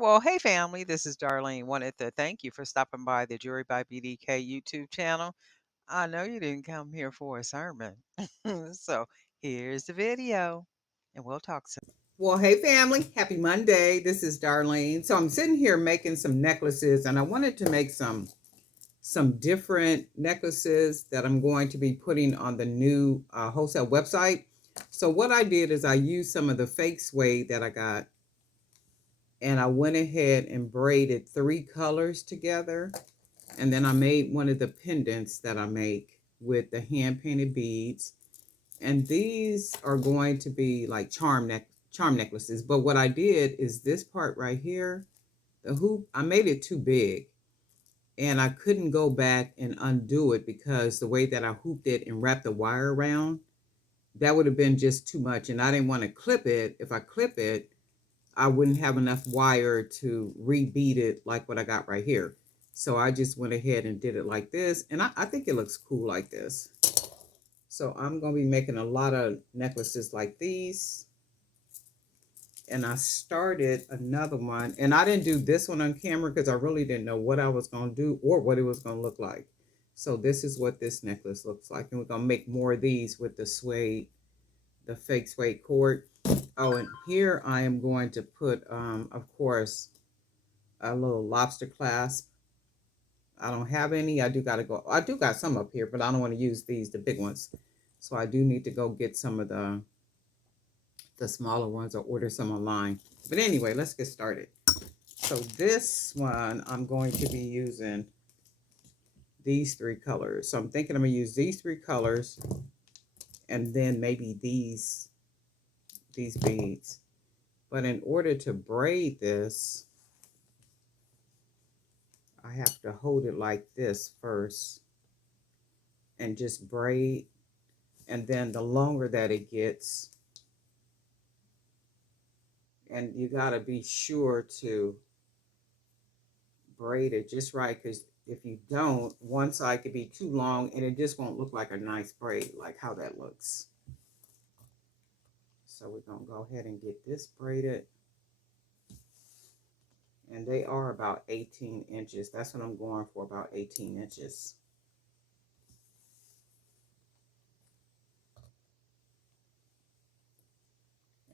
Well, hey family, this is Darlene. Wanted to thank you for stopping by the Jury by BDK YouTube channel. I know you didn't come here for a sermon. So here's the video, and we'll talk soon. Well, hey family, happy Monday. This is Darlene. So I'm sitting here making some necklaces and I wanted to make some different necklaces that I'm going to be putting on the new wholesale website. So what I did is I used some of the fake suede that I got and I went ahead and braided 3 colors together. And then I made one of the pendants that I make with the hand painted beads. And these are going to be like charm necklaces. But what I did is this part right here, the hoop, I made it too big. And I couldn't go back and undo it because the way that I hooped it and wrapped the wire around, that would have been just too much. And I didn't want to clip it. If I clip it, I wouldn't have enough wire to rebead it like what I got right here. So I just went ahead and did it like this. And I think it looks cool like this. So I'm going to be making a lot of necklaces like these. And I started another one. And I didn't do this one on camera because I really didn't know what I was going to do or what it was going to look like. So this is what this necklace looks like. And we're going to make more of these with the suede, the fake suede cord. Oh, and here I am going to put, of course, a little lobster clasp. I don't have any. I do got some up here, but I don't want to use these, the big ones. So I do need to go get some of the smaller ones or order some online. But anyway, let's get started. So this one, I'm going to be using these 3 colors. So I'm thinking I'm going to use these 3 colors and then maybe these beads. But in order to braid this, I have to hold it like this first and just braid. And then the longer that it gets, and you got to be sure to braid it just right, because if you don't, one side could be too long and it just won't look like a nice braid, like how that looks. So we're going to go ahead and get this braided. And they are about 18 inches. That's what I'm going for, about 18 inches.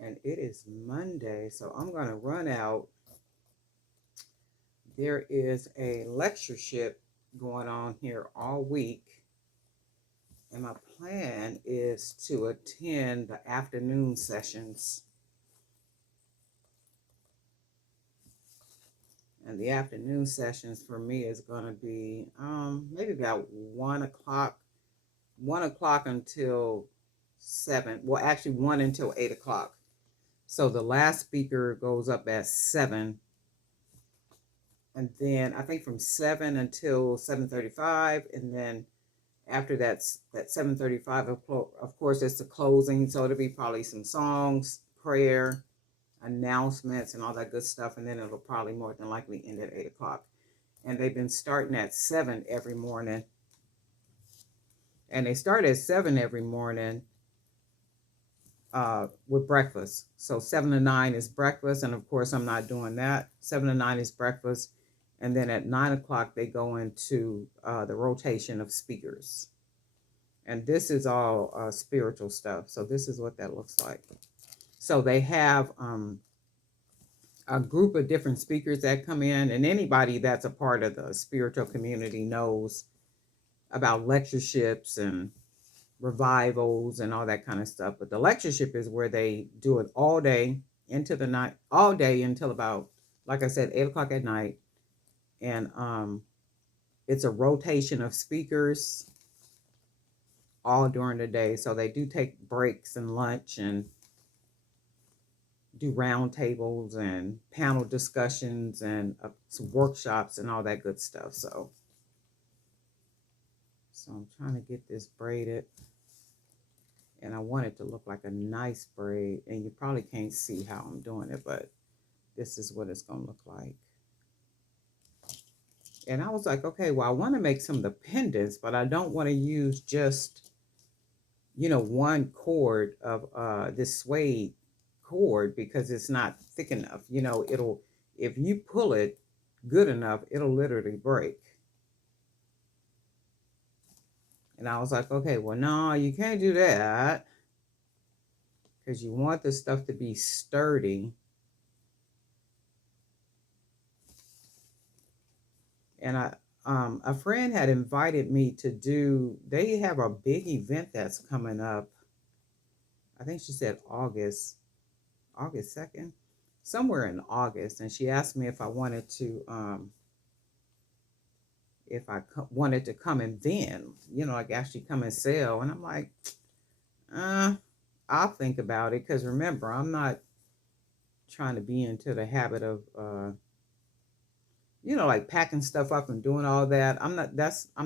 And it is Monday, so I'm going to run out. There is a lectureship going on here all week. And my plan is to attend the afternoon sessions. And the afternoon sessions for me is going to be maybe about 1 o'clock, 1 o'clock until 7. Well, actually 1 until 8 o'clock. So the last speaker goes up at 7. And then I think from 7 until 7:35. And then after that 7:35, of course, it's the closing. So it'll be probably some songs, prayer, announcements, and all that good stuff. And then it'll probably more than likely end at 8 o'clock. And they've been starting at 7 every morning. And they start at 7 every morning with breakfast. So 7 to 9 is breakfast. And of course, I'm not doing that. 7 to 9 is breakfast. And then at 9 o'clock, they go into the rotation of speakers. And this is all spiritual stuff. So this is what that looks like. So they have a group of different speakers that come in, and anybody that's a part of the spiritual community knows about lectureships and revivals and all that kind of stuff. But the lectureship is where they do it all day into the night, all day until about, like I said, 8 o'clock at night. And it's a rotation of speakers all during the day. So they do take breaks and lunch and do round tables and panel discussions and some workshops and all that good stuff. So I'm trying to get this braided. And I want it to look like a nice braid. And you probably can't see how I'm doing it, but this is what it's going to look like. And I was like, okay, well, I want to make some of the pendants, but I don't want to use just, one cord of this suede cord because it's not thick enough. if you pull it good enough, it'll literally break. And I was like, okay, well, no, you can't do that because you want the stuff to be sturdy. And a friend had invited me to do, they have a big event that's coming up. I think she said August 2nd, somewhere in August. And she asked me if I wanted to, wanted to come and vend, like actually come and sell. And I'm like, uh, I'll think about it. Cause remember, I'm not trying to be into the habit of, like packing stuff up and doing all that. I'm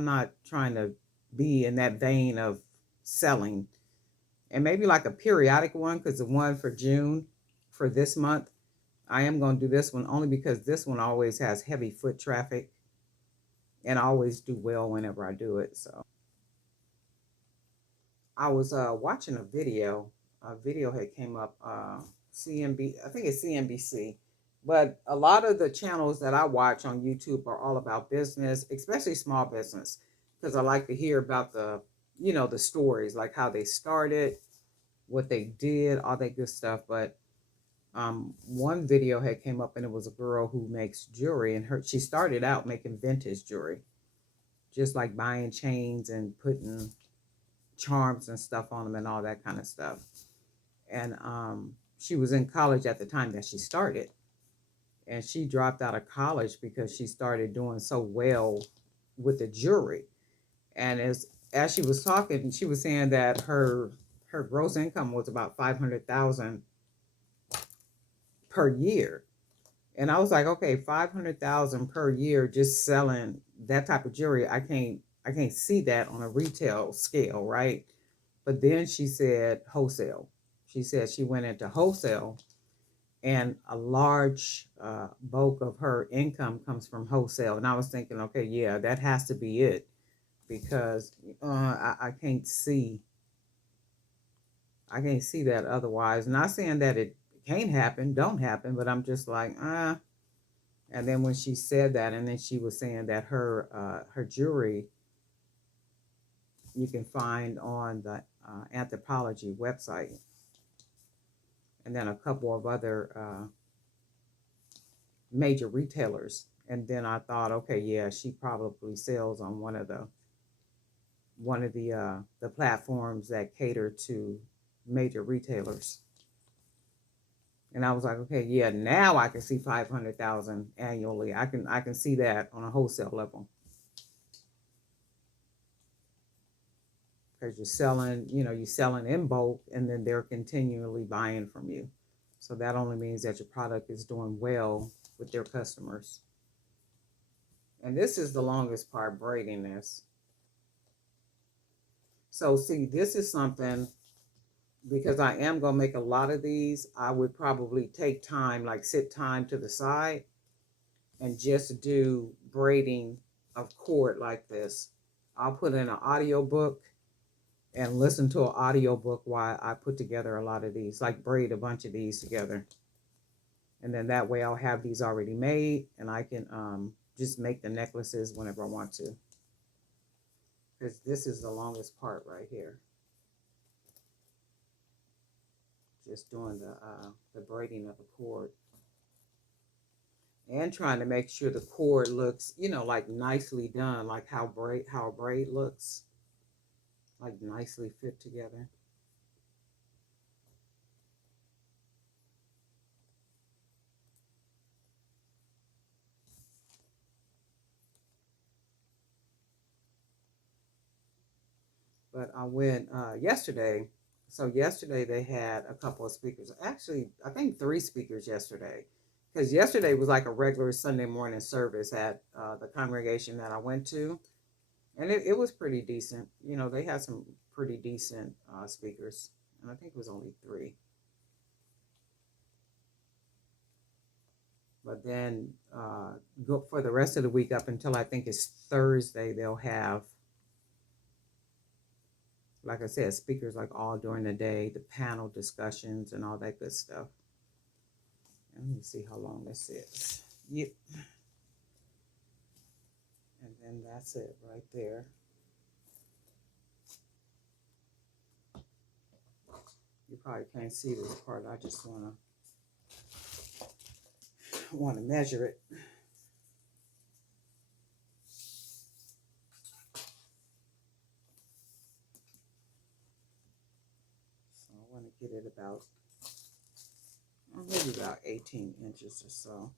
not trying to be in that vein of selling. And maybe like a periodic one, because the one for June for this month, I am going to do this one only because this one always has heavy foot traffic and I always do well whenever I do it. So I was watching a video. A video had came up, CNB, I think it's CNBC. But a lot of the channels that I watch on YouTube are all about business, especially small business, because I like to hear about the stories, like how they started, what they did, all that good stuff. But one video had came up and it was a girl who makes jewelry, and she started out making vintage jewelry, just like buying chains and putting charms and stuff on them and all that kind of stuff. And she was in college at the time that she started, and she dropped out of college because she started doing so well with the jewelry. And as she was talking, she was saying that her gross income was about 500,000 per year. And I was like, okay, 500,000 per year just selling that type of jewelry. I can't see that on a retail scale, right? But then she said wholesale. She said she went into wholesale, and a large bulk of her income comes from wholesale. And I was thinking, okay, yeah, that has to be it, because I can't see, that otherwise. Not saying that it can't happen, don't happen, but I'm just like, And then when she said that, and then she was saying that her jewelry you can find on the anthropology website, and then a couple of other major retailers. And then I thought, okay, yeah, she probably sells on one of the platforms that cater to major retailers. And I was like, okay, yeah, now I can see 500,000 annually. I can see that on a wholesale level, because you're selling in bulk, and then they're continually buying from you. So that only means that your product is doing well with their customers. And this is the longest part, braiding this. So see, this is something, because I am going to make a lot of these, I would probably take time, like sit time to the side and just do braiding of cord like this. I'll put in an audio book and listen to an audio book while I put together a lot of these, like braid a bunch of these together. And then that way I'll have these already made, and I can just make the necklaces whenever I want to. Because this is the longest part right here. Just doing the braiding of the cord. And trying to make sure the cord looks, like nicely done, like how a braid looks, like nicely fit together. But I went yesterday. So yesterday they had a couple of speakers. Actually, I think three speakers yesterday, because yesterday was like a regular Sunday morning service at the congregation that I went to, and it was pretty decent. They had some pretty decent speakers, and I think it was only three. But then go for the rest of the week up until I think it's Thursday, they'll have, like I said, speakers like all during the day, the panel discussions and all that good stuff. Let me see how long this is. Yep. And then that's it right there. You probably can't see this part. I just wanna measure it. So I want to get it about maybe about 18 inches or so.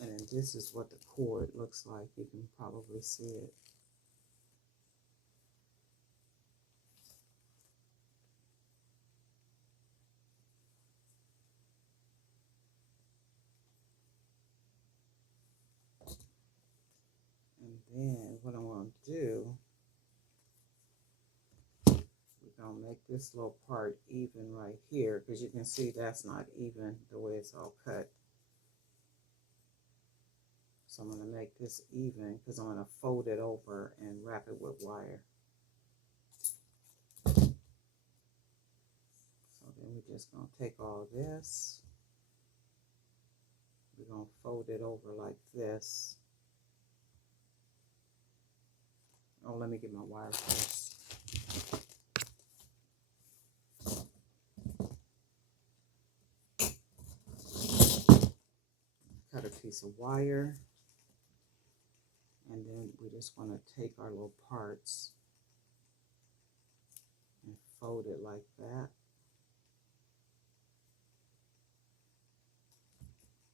And then this is what the cord looks like. You can probably see it. And then what I want to do, we're going to make this little part even right here, because you can see that's not even the way it's all cut. So I'm going to make this even because I'm going to fold it over and wrap it with wire. So then we're just going to take all this. We're going to fold it over like this. Oh, let me get my wire first. Cut a piece of wire. And then we just want to take our little parts and fold it like that.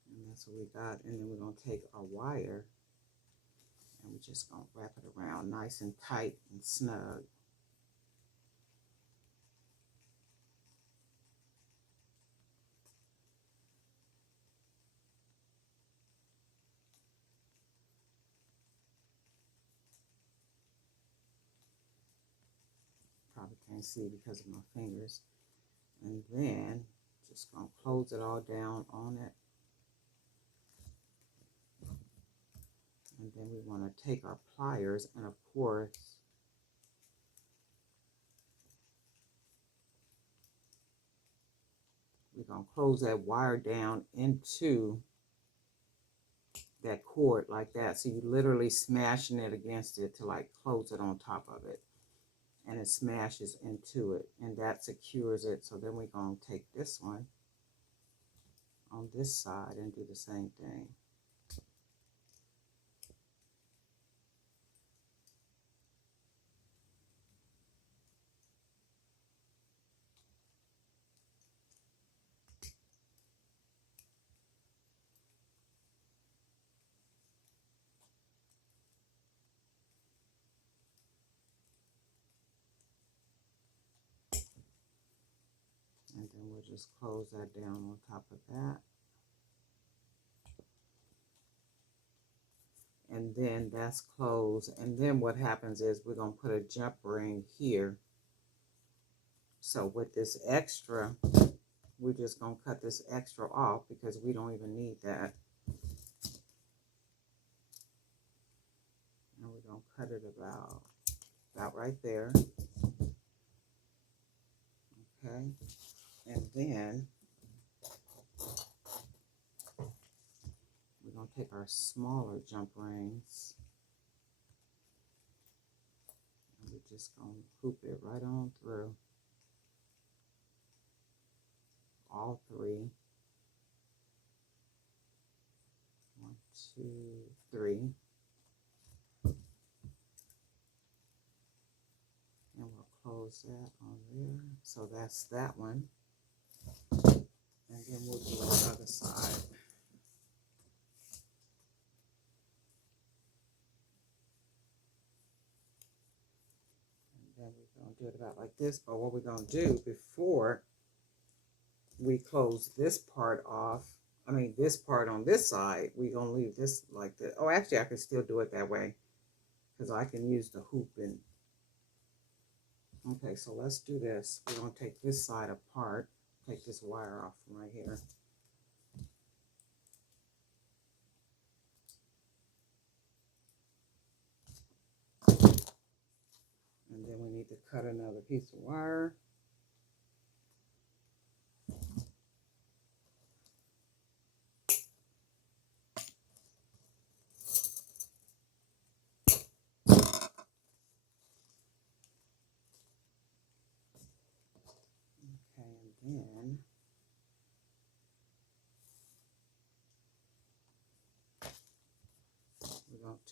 And that's what we got. And then we're going to take our wire and we're just going to wrap it around nice and tight and snug. Probably can't see because of my fingers. And then just going to close it all down on it. And then we want to take our pliers and of course we're going to close that wire down into that cord like that. So you literally smashing it against it to like close it on top of it. And it smashes into it and that secures it. So then we're going to take this one on this side and do the same thing. And then we'll just close that down on top of that. And then that's closed. And then what happens is we're going to put a jump ring here. So with this extra, we're just going to cut this extra off because we don't even need that. And we're going to cut it about right there. Okay. And then we're going to take our smaller jump rings and we're just going to hoop it right on through all three. 1, 2, 3. And we'll close that on there. So that's that one. And then we'll do the other side. And then we're going to do it about like this. But what we're going to do before we close this part off, this part on this side, we're going to leave this like this. Oh, actually, I can still do it that way because I can use the hoop. And okay, so let's do this. We're going to take this side apart, take this wire off from right here. And then we need to cut another piece of wire.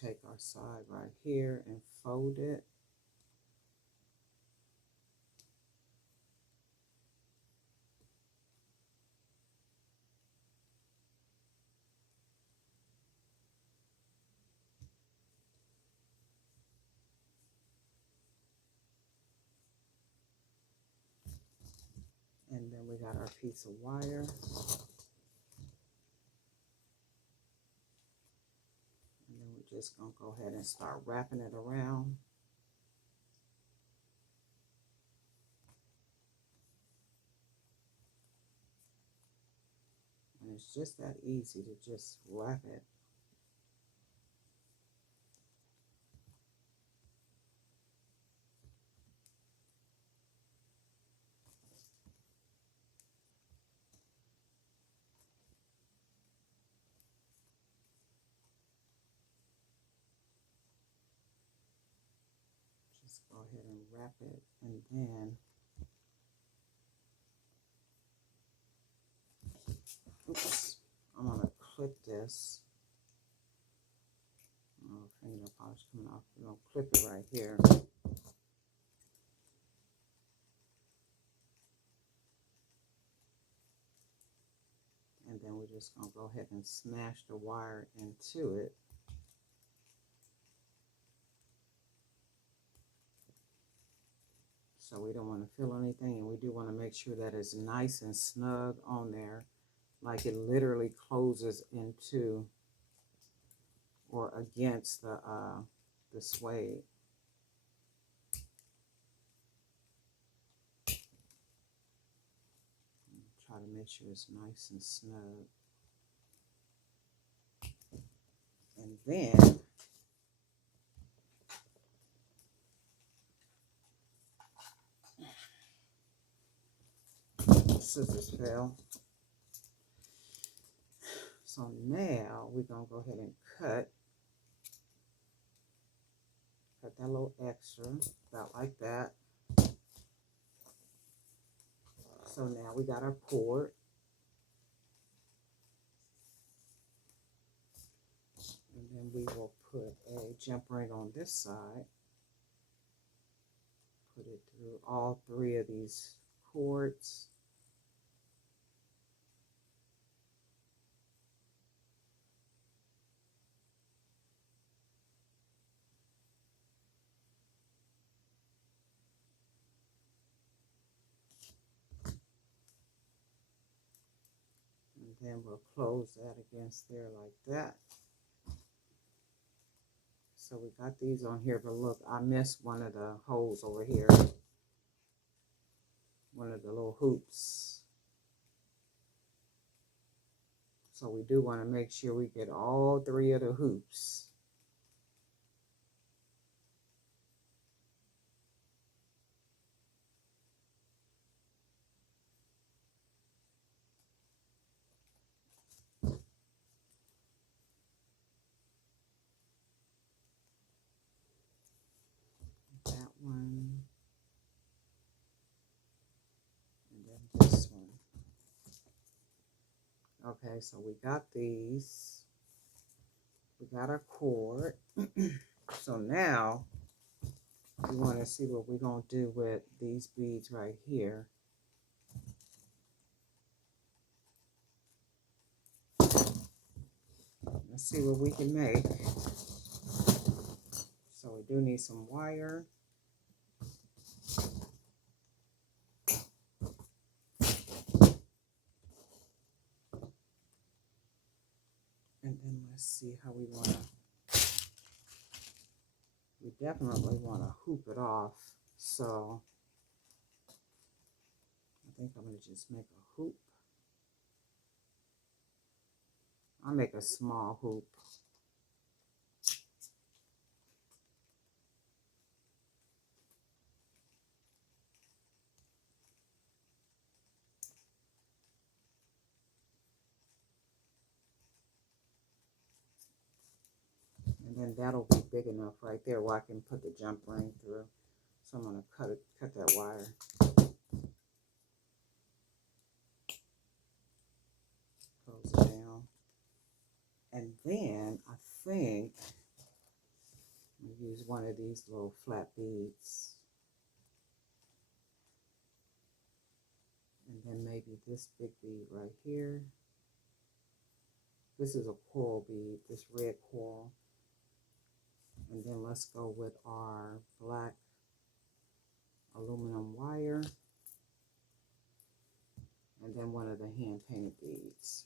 take our side right here and fold it. And then we got our piece of wire. And then we're just going to go ahead and start wrapping it around. And it's just that easy to just wrap it. Just go ahead and wrap it, and then oops, I'm gonna clip this. Oh, fingernail polish coming off. We're gonna clip it right here. And then we're just gonna go ahead and smash the wire into it. So we don't want to feel anything, and we do want to make sure that it's nice and snug on there, like it literally closes into or against the suede. Try to make sure it's nice and snug. And then scissors fell. So now we're gonna go ahead and cut that little extra, about like that. So now we got our cord. And then we will put a jump ring on this side. Put it through all three of these cords. And then we'll close that against there like that. So we got these on here, but look, I missed one of the holes over here. One of the little hoops. So we do want to make sure we get all three of the hoops. That one. And then this one. Okay, so we got these. We got our cord. So now we want to see what we're going to do with these beads right here. Let's see what we can make. So we do need some wire. And then let's see how we want to. We definitely want to hoop it off. So I think I'm going to just make a hoop. I'll make a small hoop. And then that'll be big enough right there where I can put the jump ring through. So I'm going to cut that wire. Close it down. And then I think use one of these little flat beads. And then maybe this big bead right here. This is a coral bead, this red coral. And then let's go with our black aluminum wire. And then one of the hand painted beads.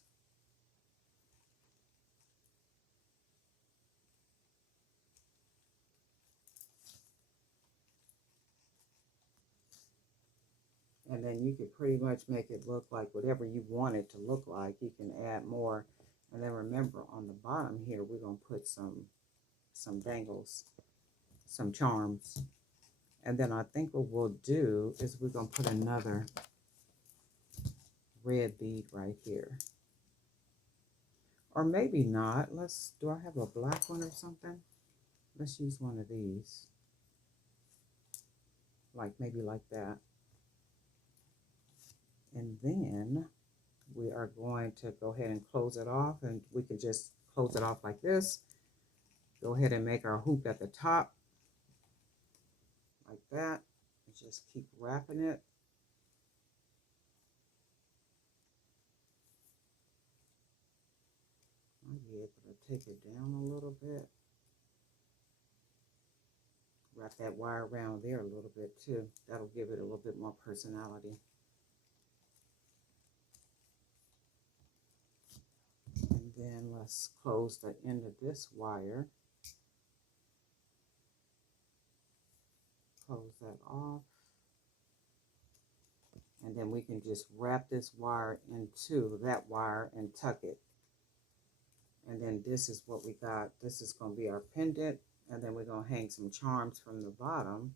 And then you could pretty much make it look like whatever you want it to look like. You can add more. And then remember, on the bottom here, we're going to put some dangles, some charms. And then I think what we'll do is we're going to put another red bead right here. Or maybe not. Do I have a black one or something? Let's use one of these. Maybe like that. And then we are going to go ahead and close it off, and we can just close it off like this. Go ahead and make our hoop at the top like that, and just keep wrapping it. I'll be able to take it down a little bit. Wrap that wire around there a little bit too. That'll give it a little bit more personality. And then let's close the end of this wire. Close that off. And then we can just wrap this wire into that wire and tuck it. And then this is what we got. This is going to be our pendant. And then we're going to hang some charms from the bottom.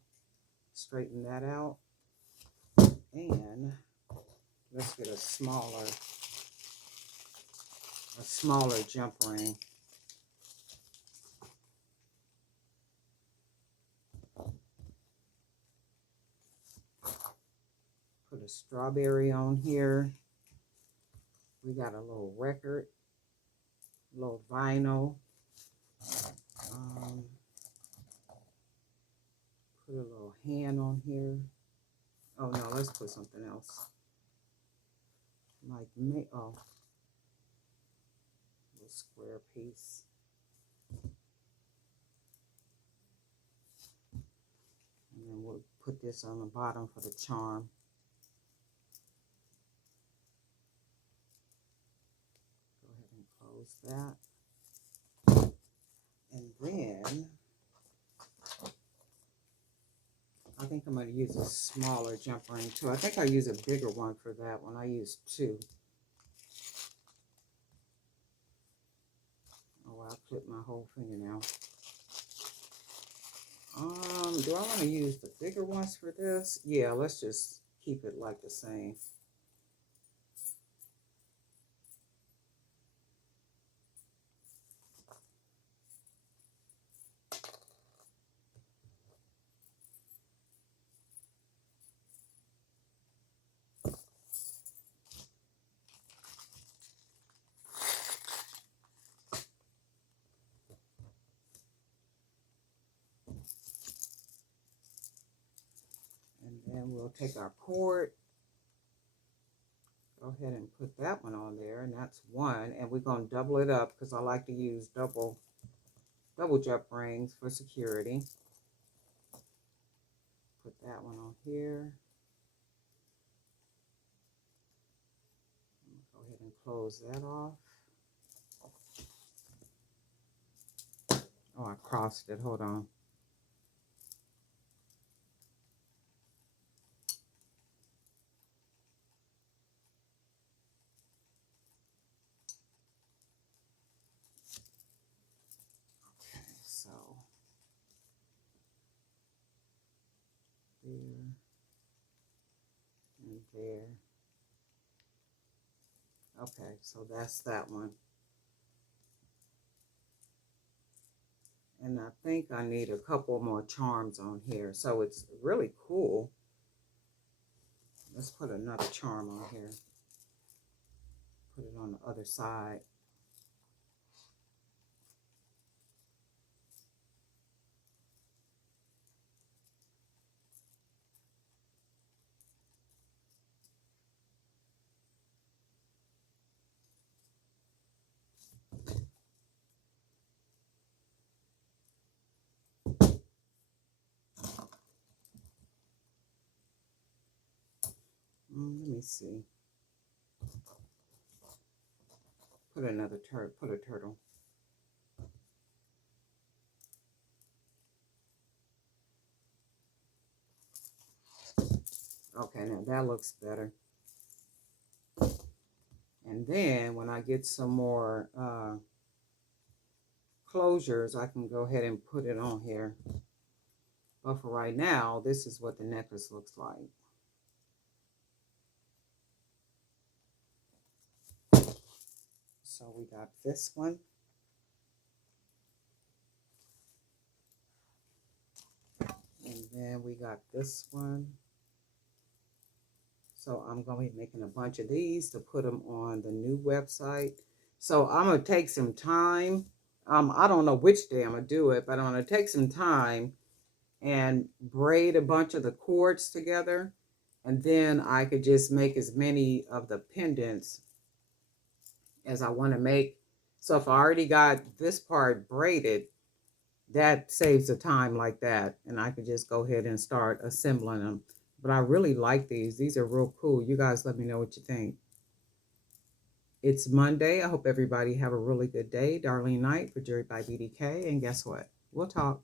Straighten that out. And let's get a smaller jump ring. Put a strawberry on here. We got a little record, a little vinyl. Put a little hand on here. Oh no, let's put something else. A little square piece. And then we'll put this on the bottom for the charm. Go ahead and close that. And then I think I'm going to use a smaller jump ring too. I think I'll use a bigger one for that one. I used 2. Oh, I clipped my whole fingernail. Do I want to use the bigger ones for this? Yeah, let's just keep it like the same. And we'll take our cord, go ahead and put that one on there, and that's 1. And we're going to double it up because I like to use double jump rings for security. Put that one on here. Go ahead and close that off. Oh, I crossed it. Hold on. There and there. Okay, so that's that one. And I think I need a couple more charms on here. So it's really cool. Let's put another charm on here. Put it on the other side. Let me see. Put another turtle. Put a turtle. Okay, now that looks better. And then when I get some more closures, I can go ahead and put it on here. But for right now, this is what the necklace looks like. So we got this one. And then we got this one. So I'm going to be making a bunch of these to put them on the new website. So I'm going to take some time. I don't know which day I'm going to do it, but I'm going to take some time and braid a bunch of the cords together. And then I could just make as many of the pendants as I want to make. So if I already got this part braided, that saves the time like that. And I could just go ahead and start assembling them. But I really like these. These are real cool. You guys let me know what you think. It's Monday. I hope everybody have a really good day. Darlene Knight for Jewelry by BDK. And guess what? We'll talk.